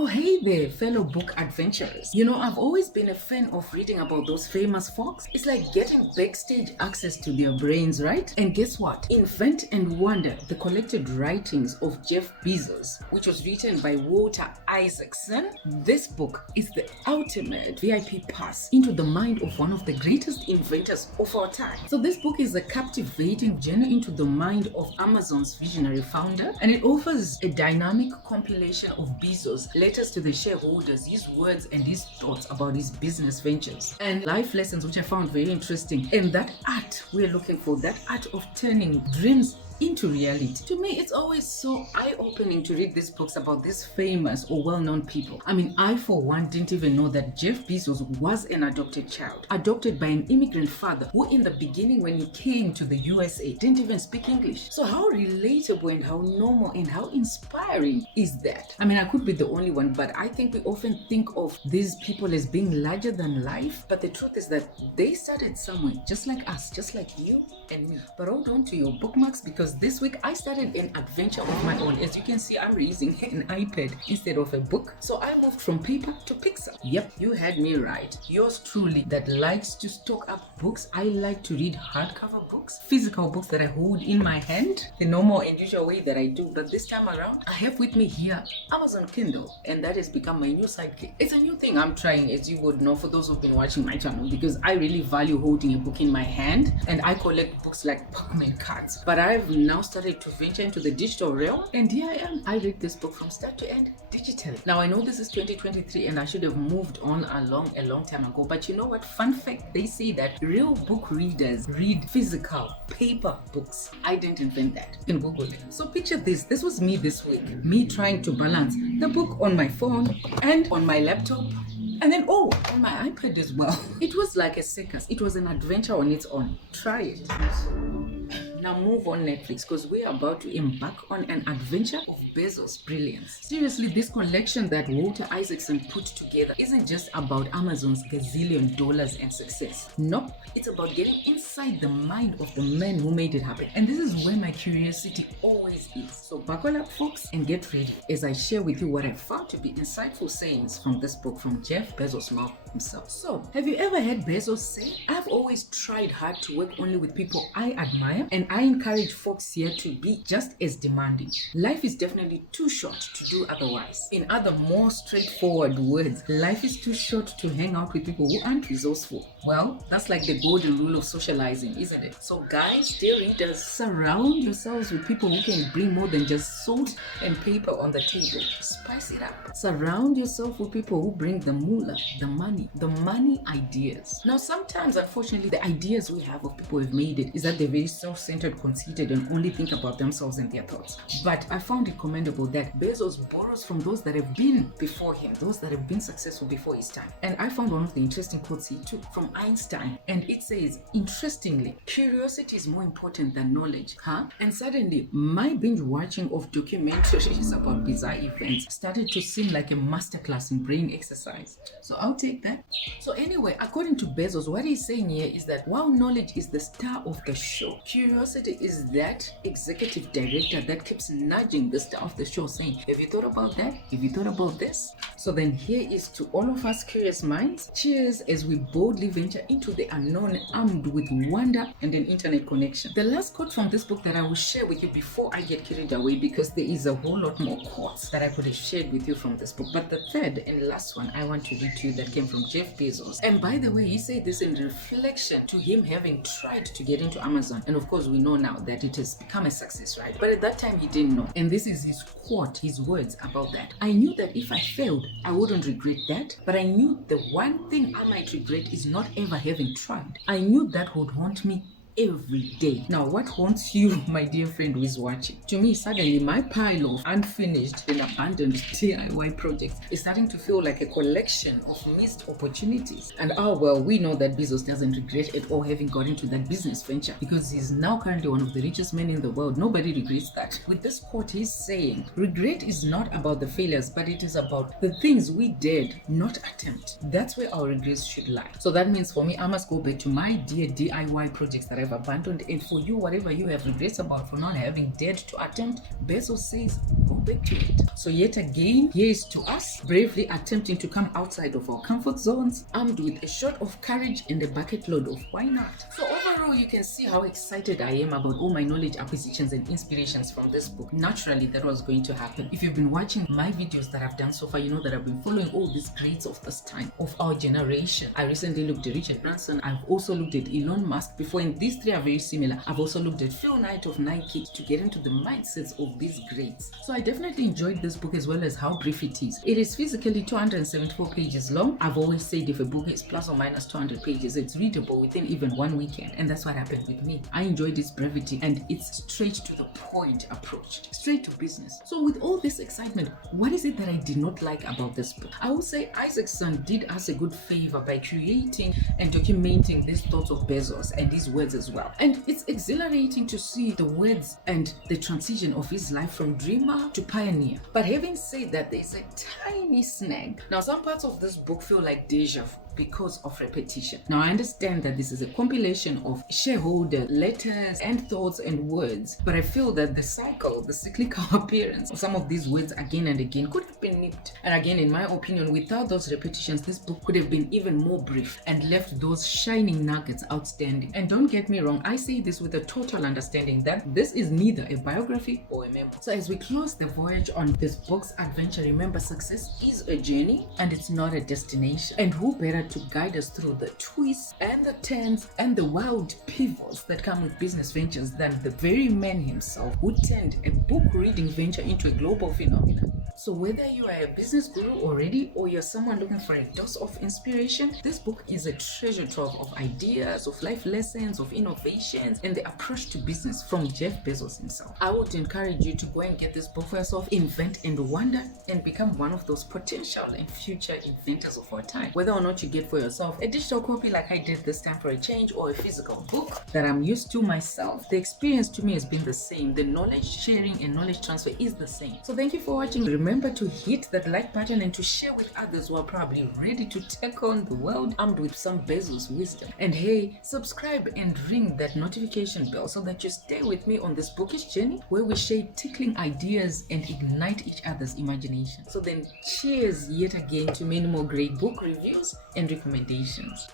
Oh, hey there, fellow book adventurers. You know, I've always been a fan of reading about those famous folks. It's like getting backstage access to their brains, right? And guess what? Invent and Wonder, the collected writings of Jeff Bezos, which was written by Walter Isaacson. This book is the ultimate VIP pass into the mind of one of the greatest inventors of our time. So this book is a captivating journey into the mind of Amazon's visionary founder, and it offers a dynamic compilation of Bezos' letters to the shareholders, his words and his thoughts about his business ventures, and life lessons, which I found very interesting. And that art we're looking for, that art of turning dreams into reality. To me, it's always so eye-opening to read these books about these famous or well-known people. I mean, I for one didn't even know that Jeff Bezos was an adopted child, adopted by an immigrant father who in the beginning when he came to the USA didn't even speak English. So how relatable and how normal and how inspiring is that? I mean, I could be the only one, but I think we often think of these people as being larger than life, but the truth is that they started somewhere, just like us, just like you and me. But hold on to your bookmarks, because this week I started an adventure of my own. As you can see, I'm using an iPad instead of a book. So I moved from paper to Pixel. Yep, you had me right. Yours truly that likes to stock up books. I like to read hardcover books, physical books that I hold in my hand, the normal and usual way that I do. But this time around, I have with me here Amazon Kindle, and that has become my new sidekick. It's a new thing I'm trying, as you would know, for those who've been watching my channel, because I really value holding a book in my hand, and I collect books like Pokemon cards. But I've now started to venture into the digital realm, and here I am. I read this book from start to end digitally. Now I know this is 2023 and I should have moved on a long time ago, but you know what? Fun fact, they say that real book readers read physical paper books. I didn't invent that. You can Google it. So picture this. This was me this week. Me trying to balance the book on my phone and on my laptop, and then on my iPad as well. It was like a circus. It was an adventure on its own. Try it. Now move on Netflix, because we're about to embark on an adventure of Bezos' brilliance. Seriously, this collection that Walter Isaacson put together isn't just about Amazon's gazillion dollars and success. Nope, it's about getting inside the mind of the man who made it happen. And this is where my curiosity always is. So buckle up, folks, and get ready as I share with you what I found to be insightful sayings from this book from Jeff Bezos' mouth himself. So, have you ever heard Bezos say, "I've always tried hard to work only with people I admire, and I encourage folks here to be just as demanding. Life is definitely too short to do otherwise." In other more straightforward words, life is too short to hang out with people who aren't resourceful. Well, that's like the golden rule of socializing, isn't it? So guys, dear readers, surround yourselves with people who can bring more than just salt and paper on the table. Spice it up. Surround yourself with people who bring the moolah, the money ideas. Now, sometimes, unfortunately, the ideas we have of people who have made it is that they're very self-centered, conceited, and only think about themselves and their thoughts. But I found it commendable that Bezos borrows from those that have been before him, those that have been successful before his time. And I found one of the interesting quotes he took from Einstein, and it says, interestingly, curiosity is more important than knowledge, huh? And suddenly, my binge watching of documentaries about bizarre events started to seem like a masterclass in brain exercise. So I'll take that. So anyway, according to Bezos, what he's saying here is that while knowledge is the star of the show, curiosity is that executive director that keeps nudging the star of the show, saying, have you thought about that? Have you thought about this? So then here is to all of us curious minds. Cheers as we boldly venture into the unknown, armed with wonder and an internet connection. The last quote from this book that I will share with you before I get carried away, because there is a whole lot more quotes that I could have shared with you from this book. But the third and last one I want to read to you that came from Jeff Bezos. And by the way, he said this in reflection to him having tried to get into Amazon. And of course, we know now that it has become a success, right? But at that time, he didn't know. And this is his quote, his words about that. I knew that if I failed, I wouldn't regret that. But I knew the one thing I might regret is not ever having tried. I knew that would haunt me every day. Now, what haunts you, my dear friend who is watching? To me, suddenly my pile of unfinished and abandoned DIY projects is starting to feel like a collection of missed opportunities. And well, we know that Bezos doesn't regret at all having got into that business venture, because he's now currently one of the richest men in the world. Nobody regrets that. With this quote, he's saying, regret is not about the failures, but it is about the things we did not attempt. That's where our regrets should lie. So that means for me, I must go back to my dear DIY projects that I've abandoned. And for you, whatever you have regrets about for not having dared to attempt, Bezos says, go back to it. So yet again, here is to us, bravely attempting to come outside of our comfort zones, armed with a shot of courage and a bucket load of why not. So overall, you can see how excited I am about all my knowledge acquisitions and inspirations from this book. Naturally, that was going to happen. If you've been watching my videos that I've done so far, you know that I've been following all these greats of this time, of our generation. I recently looked at Richest, Branson. I've also looked at Elon Musk before, and these three are very similar. I've also looked at Phil Knight of Nike to get into the mindsets of these greats. So I definitely enjoyed this book, as well as how brief it is. It is physically 274 pages long. I've always said if a book is plus or minus 200 pages, it's readable within even one weekend, and that's what happened with me. I enjoyed its brevity and its straight to the point approach, straight to business. So with all this excitement, what is it that I did not like about this book? I would say Isaacson did us a good favor by creating and documenting these thoughts of Bezos and his words as well. And it's exhilarating to see the words and the transition of his life from dreamer to pioneer. But having said that, there's a tiny snag. Now, some parts of this book feel like deja vu because of repetition. Now, I understand that this is a compilation of shareholder letters and thoughts and words, but I feel that the cyclical appearance of some of these words again and again could have been nipped. And again, in my opinion, without those repetitions, this book could have been even more brief and left those shining nuggets outstanding. And don't get me wrong, I say this with a total understanding that this is neither a biography or a memoir. So as we close the voyage on this book's adventure, remember, success is a journey and it's not a destination. And who better to guide us through the twists and the turns and the wild pivots that come with business ventures than the very man himself who turned a book reading venture into a global phenomenon. So whether you are a business guru already or you're someone looking for a dose of inspiration, this book is a treasure trove of ideas, of life lessons, of innovations, and the approach to business from Jeff Bezos himself. I would encourage you to go and get this book for yourself, invent and wonder, and become one of those potential and future inventors of our time. Whether or not you get for yourself a digital copy like I did this time for a change, or a physical book that I'm used to myself, the experience to me has been the same. The knowledge sharing and knowledge transfer is the same. So thank you for watching. Remember to hit that like button and to share with others who are probably ready to take on the world armed with some Bezos wisdom. And hey, subscribe and ring that notification bell so that you stay with me on this bookish journey where we share tickling ideas and ignite each other's imagination. So then cheers yet again to many more great book reviews and recommendations.